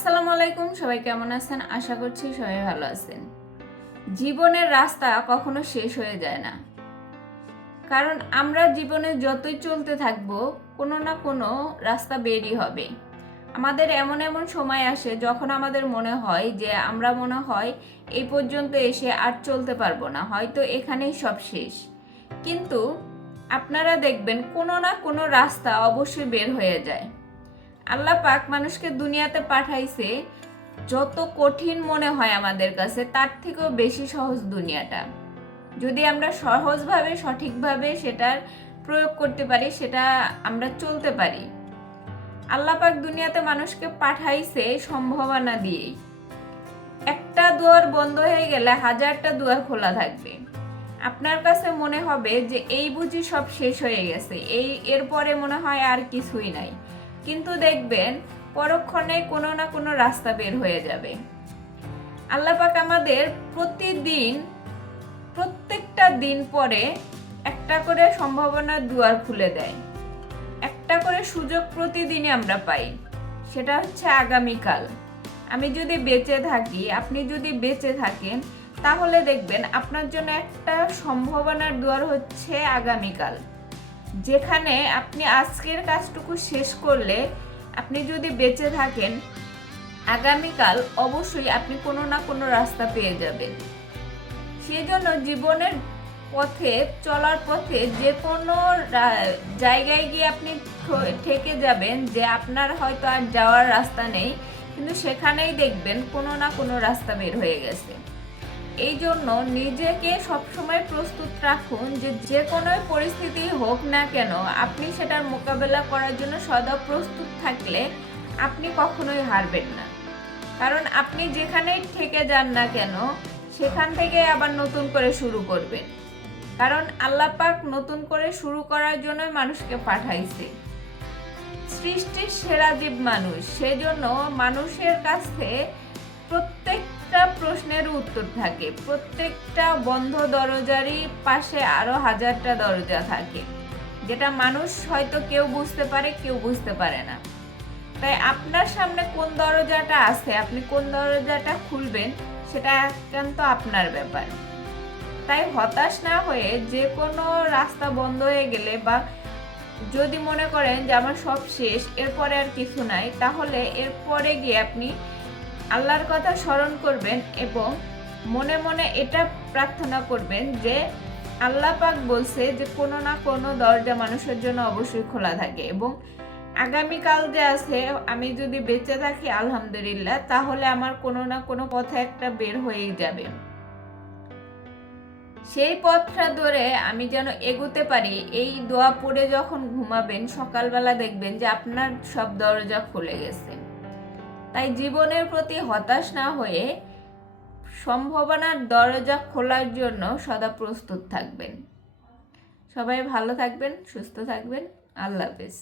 আসসালামু আলাইকুম, সবাই কেমন আছেন? আশা করছি সবাই ভালো আছেন। জীবনের রাস্তা কখনো শেষ হয়ে যায় না, কারণ আমরা জীবনে যতই চলতে থাকবো কোনো না কোনো রাস্তা বেরই হবে। আমাদের এমন এমন সময় আসে যখন আমাদের মনে হয় যে আমরা মনে হয় এই পর্যন্ত এসে আর চলতে পারবো না, হয়তো এখানেই সব শেষ। কিন্তু আপনারা দেখবেন কোনো না কোনো রাস্তা অবশ্যই বের হয়ে যায়। আল্লাহ পাক মানুষকে দুনিয়াতে পাঠাইছে, যত কঠিন মনে হয় আমাদের কাছে তার থেকেও বেশি সহজ দুনিয়াটা। যদি আমরা সহজভাবে সঠিকভাবে সেটার প্রয়োগ করতে পারি, সেটা আমরা চলতে পারি। আল্লাহ পাক দুনিয়াতে মানুষকে পাঠাইছে সম্ভাবনা দিয়েই। একটা দুয়ার বন্ধ হয়ে গেলে হাজারটা দুয়ার খোলা থাকবে। আপনার কাছে মনে হবে যে এই বুঝি সব শেষ হয়ে গেছে, এরপরে মনে হয় আর কিছুই নাই, কিন্তু দেখবেন পরক্ষণে কোনো না কোনো রাস্তা বের হয়ে যাবে। আল্লাহ পাক আমাদের প্রত্যেকটা দিন পরে একটা করে সম্ভাবনার দুয়ার খুলে দেয়, একটা করে সুযোগ প্রতিদিনই আমরা পাই। সেটা হচ্ছে আগামীকাল। আমি যদি বেঁচে থাকি, আপনি যদি বেঁচে থাকেন, তাহলে দেখবেন আপনার জন্য একটা সম্ভাবনার দুয়ার হচ্ছে আগামীকাল, যেখানে আপনি আজকের কাজটুকু শেষ করলে আপনি যদি বেঁচে থাকেন, আগামীকাল অবশ্যই আপনি কোনো না কোনো রাস্তা পেয়ে যাবেন। সেই জন্য জীবনের পথে চলার পথে যে কোনো জায়গায় গিয়ে আপনি ঠেকে যাবেন যে আপনার হয়তো আর যাওয়ার রাস্তা নেই, কিন্তু সেখানেই দেখবেন কোনো না কোনো রাস্তা বের হয়ে গেছে। এই জন্য নিজেকে সবসময় প্রস্তুত রাখুন যে যে কোনো পরিস্থিতি হোক না কেন আপনি সেটার মোকাবেলা করার জন্য সদা প্রস্তুত থাকলে আপনি কখনোই হারবেন না। কারণ আপনি যেখানেই থেকে যান না কেন সেখান থেকে আবার নতুন করে শুরু করবেন। কারণ আল্লাহ পাক নতুন করে শুরু করার জন্যই মানুষকে পাঠাইছে। সৃষ্টির সেরা জীব মানুষ, সেজন্য মানুষের কাছে প্রত্যেকটা প্রশ্নের উত্তর থাকে, প্রত্যেকটা বন্ধ দরজারই পাশে আরো হাজারটা দরজা থাকে, যেটা মানুষ হয়তো কেউ বুঝতে পারে, কেউ বুঝতে পারে না। তাই আপনার সামনে কোন দরজাটা আছে, আপনি কোন দরজাটা খুলবেন, সেটা একান্ত আপনার ব্যাপার। তাই হতাশ না হয়ে যে কোনো রাস্তা বন্ধ হয়ে গেলে বা যদি মনে করেন যে আমার সব শেষ, এরপরে আর কিছু নাই, তাহলে এরপরে গিয়ে আপনি আল্লাহর কথা স্মরণ করবেন এবং মনে মনে এটা প্রার্থনা করবেন যে আল্লাহ পাক বলছে যে কোনো না কোনো দরজা মানুষের জন্য অবশ্যই খোলা থাকে, এবং আগামীকাল যে আছে আমি যদি বেঁচে থাকি আলহামদুলিল্লাহ, তাহলে আমার কোনো না কোনো পথে একটা বের হয়েই যাবে। সেই পথটা ধরে আমি যেন এগোতে পারি, এই দোয়া পড়ে যখন ঘুমাবেন সকালবেলা দেখবেন যে আপনার সব দরজা খুলে গেছে। তাই জীবনের প্রতি হতাশ না হয়ে সম্ভাবনার দরজা খোলার জন্য সদা প্রস্তুত থাকবেন। সবাই ভালো থাকবেন, সুস্থ থাকবেন। আল্লাহ হাফেজ।